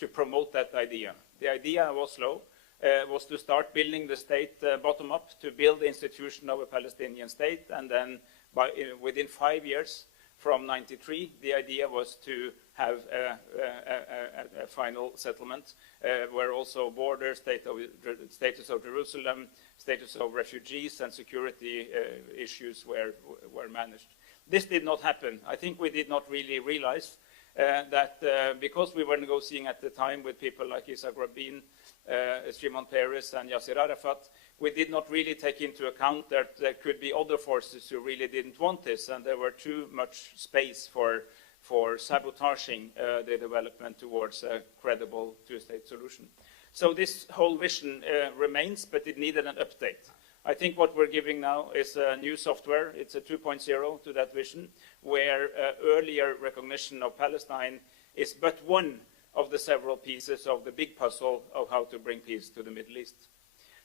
to promote that idea. The idea of Oslo was to start building the state bottom up, to build the institution of a Palestinian state, and then within 5 years, from 93, the idea was to have a final settlement where also border, status of Jerusalem, status of refugees, and security issues were managed. This did not happen. I think we did not really realize that because we were negotiating at the time with people like Isaac Rabin, Shimon Peres, and Yasser Arafat, we did not really take into account that there could be other forces who really didn't want this, and there were too much space for sabotaging the development towards a credible two-state solution. So this whole vision remains, but it needed an update. I think what we're giving now is a new software. It's a 2.0 to that vision, where earlier recognition of Palestine is but one of the several pieces of the big puzzle of how to bring peace to the Middle East.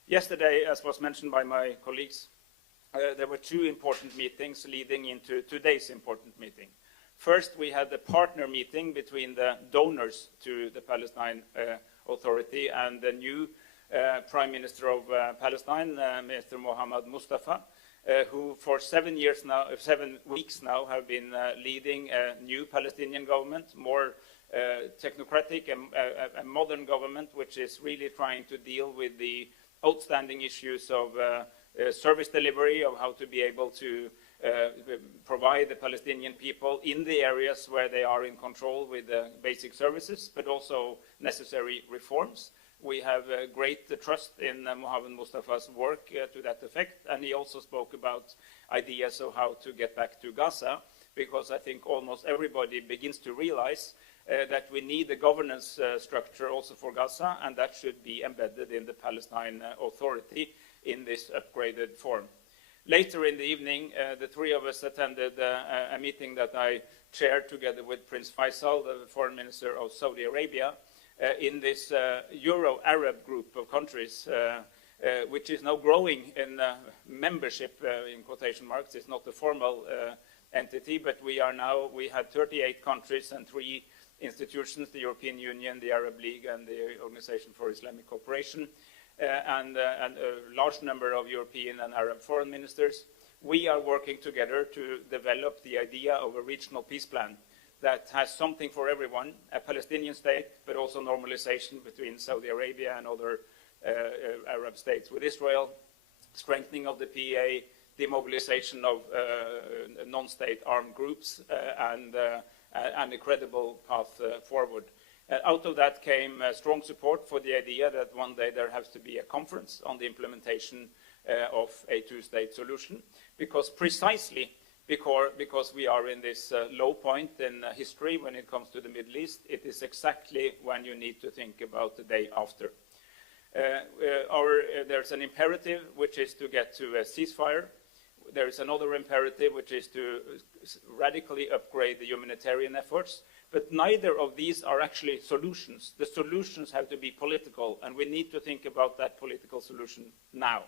Yesterday, as was mentioned by my colleagues, there were two important meetings leading into today's important meeting. First, we had the partner meeting between the donors to the Palestine Authority and the new Prime Minister of Palestine, Mr. Mohammed Mustafa, who for 7 weeks now have been leading a new Palestinian government, more technocratic and a modern government, which is really trying to deal with the outstanding issues of service delivery, of how to be able to provide the Palestinian people in the areas where they are in control with basic services, but also necessary reforms. We have great trust in Mohammed Mustafa's work to that effect, and he also spoke about ideas of how to get back to Gaza, because I think almost everybody begins to realize that we need a governance structure also for Gaza, and that should be embedded in the Palestine Authority in this upgraded form. Later in the evening, the three of us attended a meeting that I chaired together with Prince Faisal, the Foreign Minister of Saudi Arabia, in this Euro-Arab group of countries, which is now growing in membership, in quotation marks. It's not a formal entity, but we had 38 countries and 3 institutions, the European Union, the Arab League, and the Organization for Islamic Cooperation, and a large number of European and Arab foreign ministers. We are working together to develop the idea of a regional peace plan that has something for everyone, a Palestinian state, but also normalization between Saudi Arabia and other Arab states with Israel, strengthening of the PA, demobilization of non-state armed groups, and a credible path forward. Out of that came strong support for the idea that one day there has to be a conference on the implementation of a two-state solution, precisely because we are in this low point in history when it comes to the Middle East. It is exactly when you need to think about the day after. There's an imperative, which is to get to a ceasefire. There is another imperative, which is to radically upgrade the humanitarian efforts. But neither of these are actually solutions. The solutions have to be political, and we need to think about that political solution now.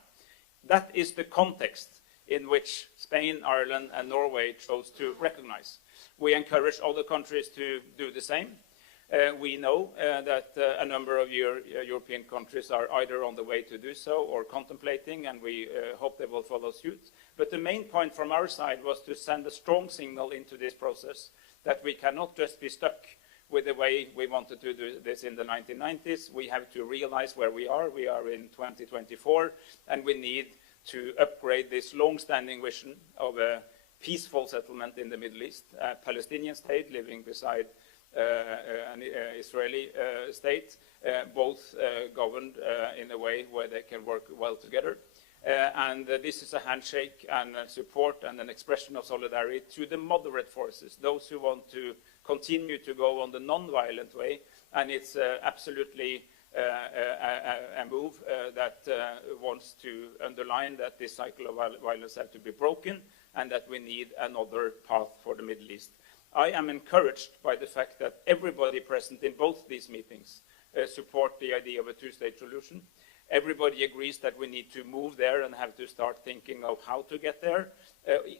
That is the context in which Spain, Ireland, and Norway chose to recognize. We encourage other countries to do the same. We know that a number of European countries are either on the way to do so or contemplating, and we hope they will follow suit. But the main point from our side was to send a strong signal into this process that we cannot just be stuck with the way we wanted to do this in the 1990s. We have to realize where we are. We are in 2024, and we need to upgrade this long-standing vision of a peaceful settlement in the Middle East, a Palestinian state living beside an Israeli state, both governed in a way where they can work well together. And this is a handshake and a support and an expression of solidarity to the moderate forces, those who want to continue to go on the non-violent way. And it's absolutely a move that wants to underline that this cycle of violence has to be broken and that we need another path for the Middle East. I am encouraged by the fact that everybody present in both these meetings support the idea of a two-state solution. Everybody agrees that we need to move there and have to start thinking of how to get there,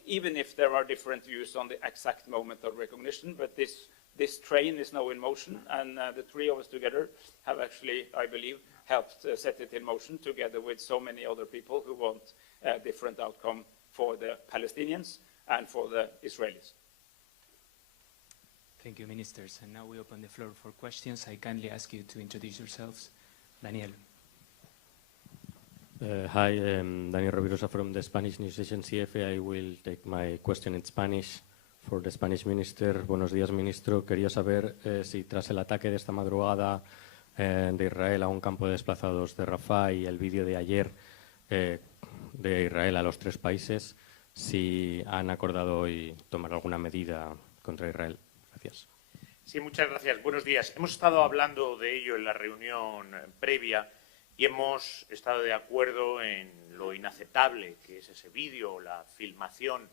even if there are different views on the exact moment of recognition. But this this train is now in motion, and the three of us together have actually, I believe, helped set it in motion together with so many other people who want a different outcome for the Palestinians and for the Israelis. Thank you, ministers. And now we open the floor for questions. I kindly ask you to introduce yourselves. Daniel. Hi, Daniel Rovirosa from the Spanish news agency EFE. I will take my question in Spanish for the Spanish minister. Buenos días, ministro. Quería saber si tras el ataque de esta madrugada de Israel a un campo de desplazados de Rafah y el vídeo de ayer de Israel a los 3 países, si han acordado hoy tomar alguna medida contra Israel. Gracias. Sí, muchas gracias. Buenos días. Hemos estado hablando de ello en la reunión previa y hemos estado de acuerdo en lo inaceptable que es ese vídeo, la filmación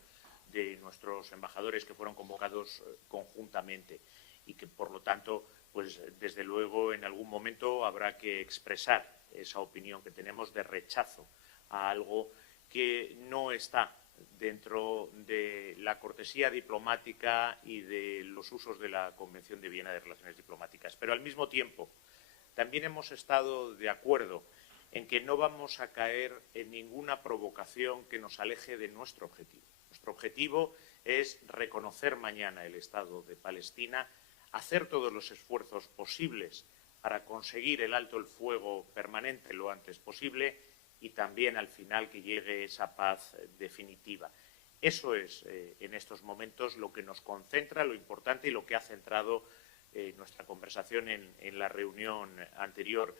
de nuestros embajadores que fueron convocados conjuntamente y que, por lo tanto, pues desde luego en algún momento habrá que expresar esa opinión que tenemos de rechazo a algo que no está dentro de la cortesía diplomática y de los usos de la Convención de Viena de Relaciones Diplomáticas. Pero al mismo tiempo también hemos estado de acuerdo en que no vamos a caer en ninguna provocación que nos aleje de nuestro objetivo. Nuestro objetivo es reconocer mañana el Estado de Palestina, hacer todos los esfuerzos posibles para conseguir el alto el fuego permanente lo antes posible y también al final que llegue esa paz definitiva. Eso es en estos momentos lo que nos concentra, lo importante y lo que ha centrado nuestra conversación en la reunión anterior.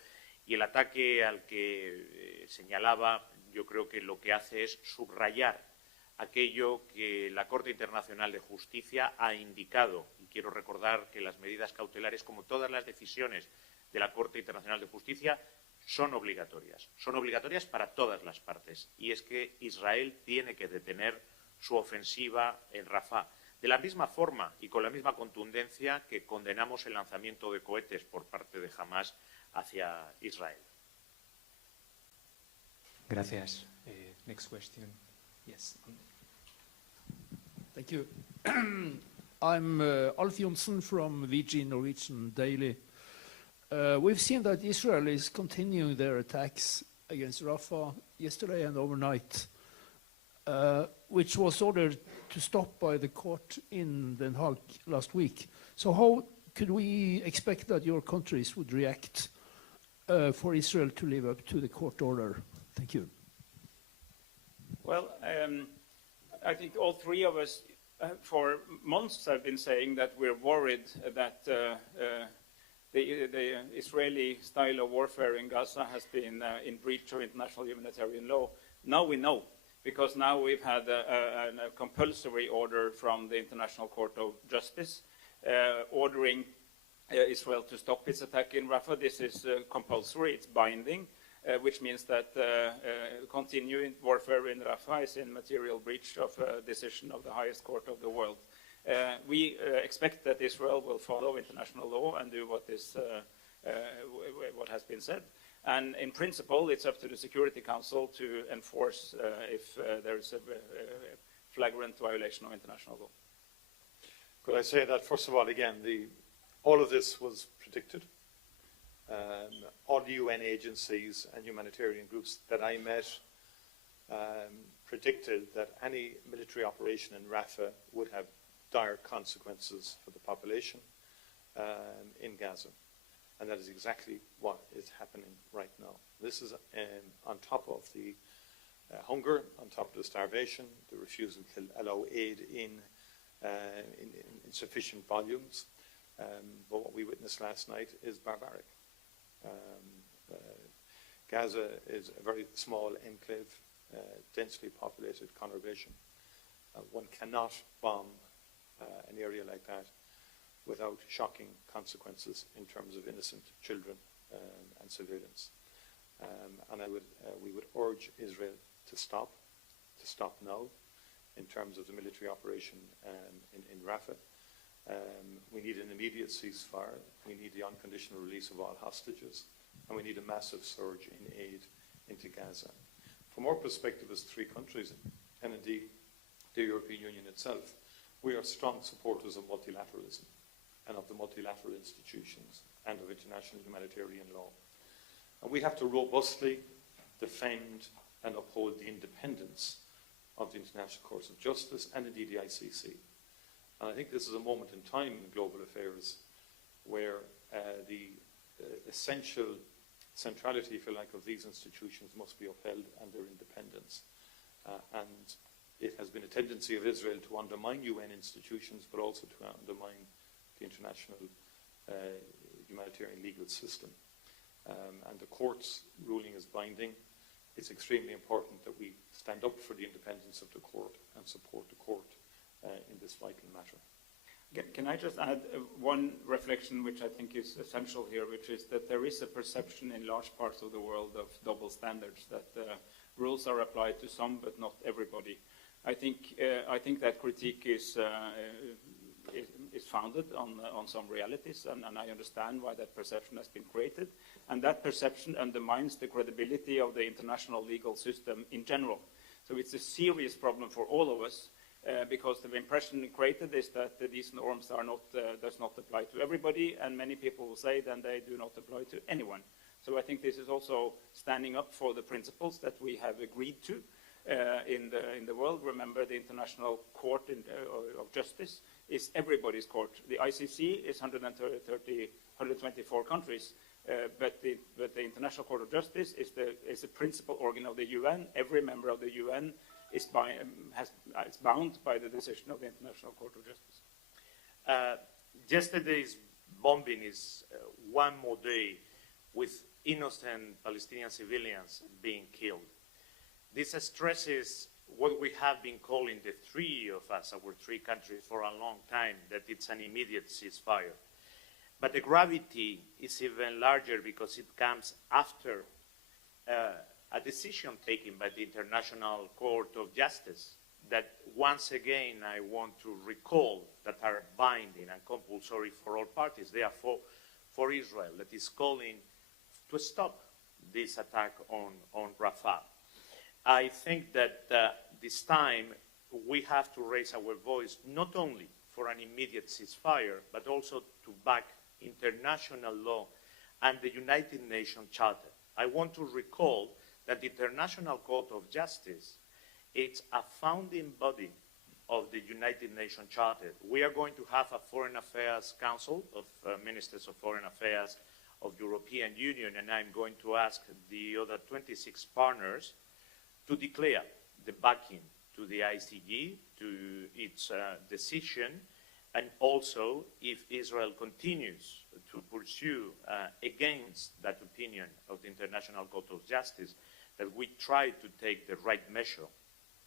Y el ataque al que señalaba, yo creo que lo que hace es subrayar aquello que la Corte Internacional de Justicia ha indicado. Y quiero recordar que las medidas cautelares, como todas las decisiones de la Corte Internacional de Justicia, son obligatorias. Son obligatorias para todas las partes. Y es que Israel tiene que detener su ofensiva en Rafah. De la misma forma y con la misma contundencia que condenamos el lanzamiento de cohetes por parte de Hamas hacia Israel. Gracias. Next question. Yes. Thank you. I'm Alf Johnson from VG Norwegian Daily. We've seen that Israel is continuing their attacks against Rafah yesterday and overnight, which was ordered to stop by the court in Den Haag last week. So how could we expect that your countries would react for Israel to live up to the court order? Thank you. Well, I think all three of us, for months, have been saying that we're worried that the Israeli style of warfare in Gaza has been in breach of international humanitarian law. Now we know, because now we've had a compulsory order from the International Court of Justice ordering Israel to stop its attack in Rafah. This is compulsory, it's binding, which means that continuing warfare in Rafah is in material breach of a decision of the highest court of the world. We expect that Israel will follow international law and do what has been said. And in principle, it's up to the Security Council to enforce if there is a flagrant violation of international law. Could I say that, first of all, again, all of this was predicted. All the UN agencies and humanitarian groups that I met predicted that any military operation in Rafah would have dire consequences for the population in Gaza. And that is exactly what is happening right now. This is on top of the hunger, on top of the starvation, the refusal to allow aid in sufficient volumes. But what we witnessed last night is barbaric. Gaza is a very small enclave, densely populated conurbation. One cannot bomb an area like that without shocking consequences in terms of innocent children and civilians. And we would urge Israel to stop now in terms of the military operation in Rafah. We need an immediate ceasefire. We need the unconditional release of all hostages. And we need a massive surge in aid into Gaza. From our perspective as three countries, and indeed the European Union itself, we are strong supporters of multilateralism. and of the multilateral institutions and of international humanitarian law. And we have to robustly defend and uphold the independence of the International Courts of Justice and indeed the ICC. And I think this is a moment in time in global affairs where the essential centrality, if you like, of these institutions must be upheld and their independence. And it has been a tendency of Israel to undermine UN institutions, but also to undermine the international humanitarian legal system. And the court's ruling is binding. It's extremely important that we stand up for the independence of the court and support the court in this vital matter. Can I just add one reflection which I think is essential here, which is that there is a perception in large parts of the world of double standards, that rules are applied to some but not everybody. I think that critique is founded on some realities, and I understand why that perception has been created. And that perception undermines the credibility of the international legal system in general. So it's a serious problem for all of us, because the impression created is that these norms are not, does not apply to everybody, and many people will say then they do not apply to anyone. So I think this is also standing up for the principles that we have agreed to in the world. Remember, the International Court of Justice is everybody's court. The ICC is 124 countries, but the International Court of Justice is the principal organ of the UN. Every member of the UN is bound by the decision of the International Court of Justice. Yesterday's bombing is one more day with innocent Palestinian civilians being killed. This stresses what we have been calling the three of us, our three countries, for a long time, that it's an immediate ceasefire. But the gravity is even larger because it comes after a decision taken by the International Court of Justice that, once again, I want to recall, that are binding and compulsory for all parties. Therefore, for Israel, that is calling to stop this attack on Rafah. I think that this time we have to raise our voice not only for an immediate ceasefire, but also to back international law and the United Nations Charter. I want to recall that the International Court of Justice is a founding body of the United Nations Charter. We are going to have a Foreign Affairs Council of Ministers of Foreign Affairs of European Union, and I'm going to ask the other 26 partners to declare the backing to the ICJ, to its decision, and also if Israel continues to pursue against that opinion of the International Court of Justice, that we try to take the right measure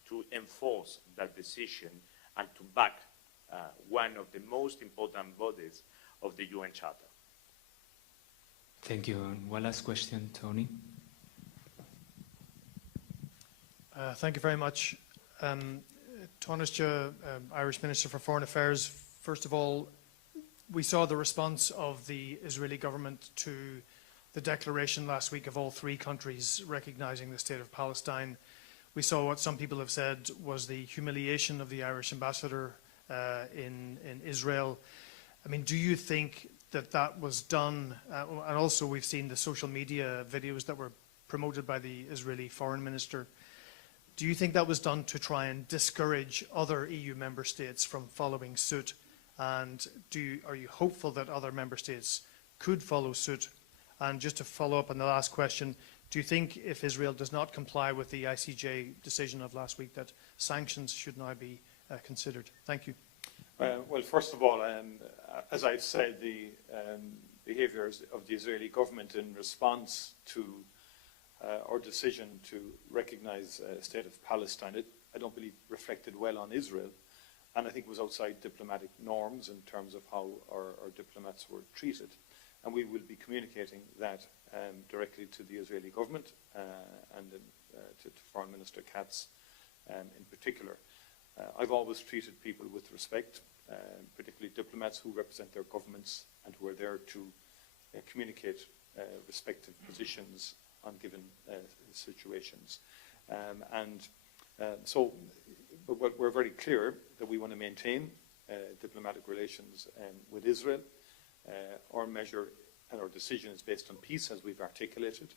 to enforce that decision and to back one of the most important bodies of the UN Charter. Thank you. And one last question, Tony. Thank you very much. Taoiseach, Irish Minister for Foreign Affairs, first of all, we saw the response of the Israeli government to the declaration last week of all three countries recognising the state of Palestine. We saw what some people have said was the humiliation of the Irish ambassador in Israel. I mean, do you think that that was done? And also we've seen the social media videos that were promoted by the Israeli foreign minister. Do you think that was done to try and discourage other EU member states from following suit? And are you hopeful that other member states could follow suit? And just to follow up on the last question, do you think if Israel does not comply with the ICJ decision of last week that sanctions should now be considered? Thank you. Well, first of all, as I've said, the behaviours of the Israeli government in response to our decision to recognise the state of Palestine, I don't believe reflected well on Israel, and I think was outside diplomatic norms in terms of how our diplomats were treated. And we will be communicating that directly to the Israeli government and to Foreign Minister Katz in particular. I've always treated people with respect, particularly diplomats who represent their governments and who are there to communicate respective positions on given situations. So we're very clear that we want to maintain diplomatic relations with Israel. Our measure and our decision is based on peace, as we've articulated,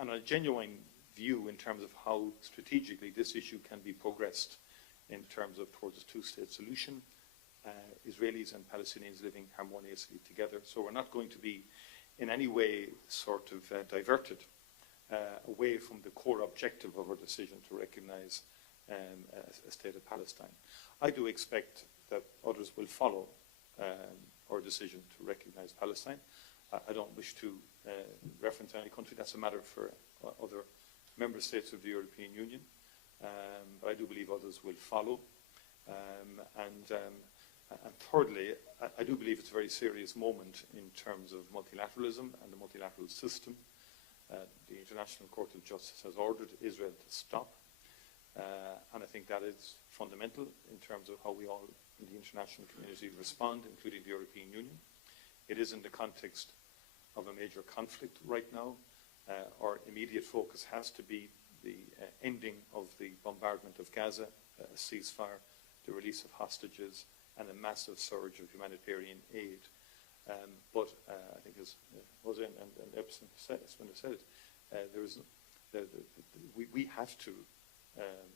and a genuine view in terms of how strategically this issue can be progressed in terms of towards a two-state solution, Israelis and Palestinians living harmoniously together. So we're not going to be in any way sort of diverted away from the core objective of our decision to recognise a state of Palestine. I do expect that others will follow our decision to recognise Palestine. I don't wish to reference any country. That's a matter for other member states of the European Union. But I do believe others will follow. And thirdly, I do believe it's a very serious moment in terms of multilateralism and the multilateral system. The International Court of Justice has ordered Israel to stop. And I think that is fundamental in terms of how we all in the international community respond, including the European Union. It is in the context of a major conflict right now. Our immediate focus has to be the ending of the bombardment of Gaza, a ceasefire, the release of hostages, and a massive surge of humanitarian aid. But I think, as Jose and Epson said, we have to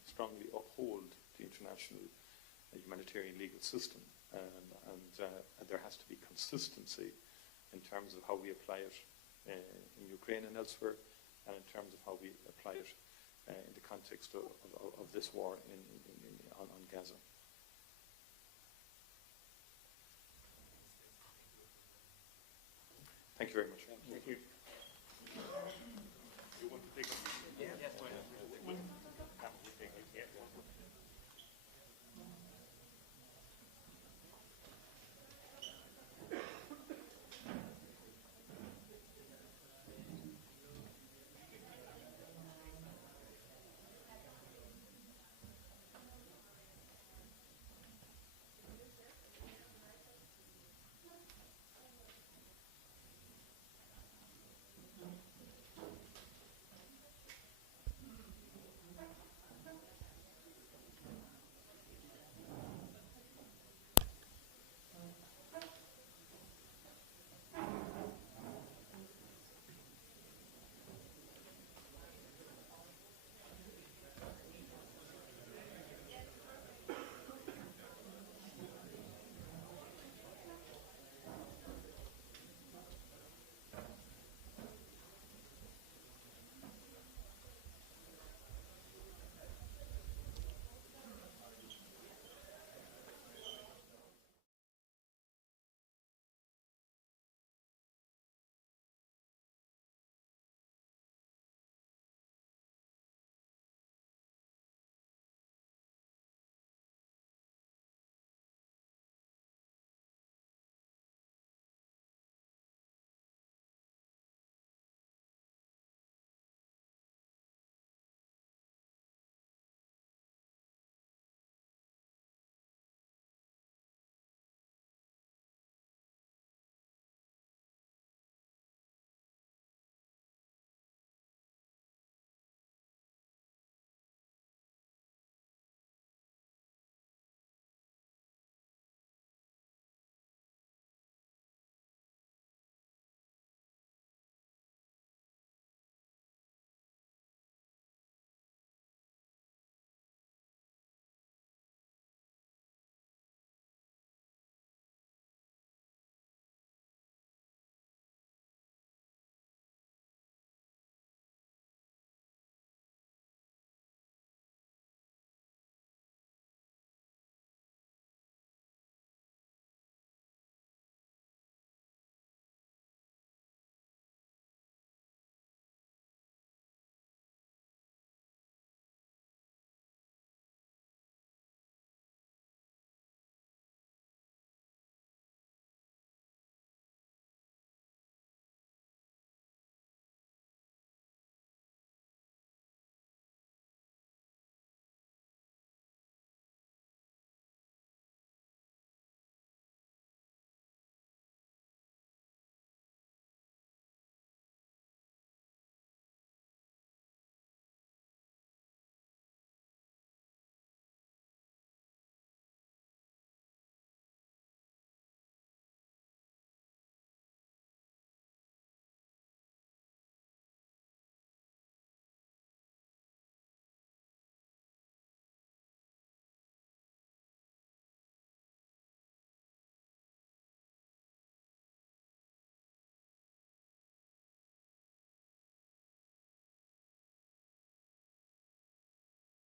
strongly uphold the international humanitarian legal system, and there has to be consistency in terms of how we apply it in Ukraine and elsewhere, and in terms of how we apply it in the context of this war on Gaza. Thank you very much. Thank you. You want to take a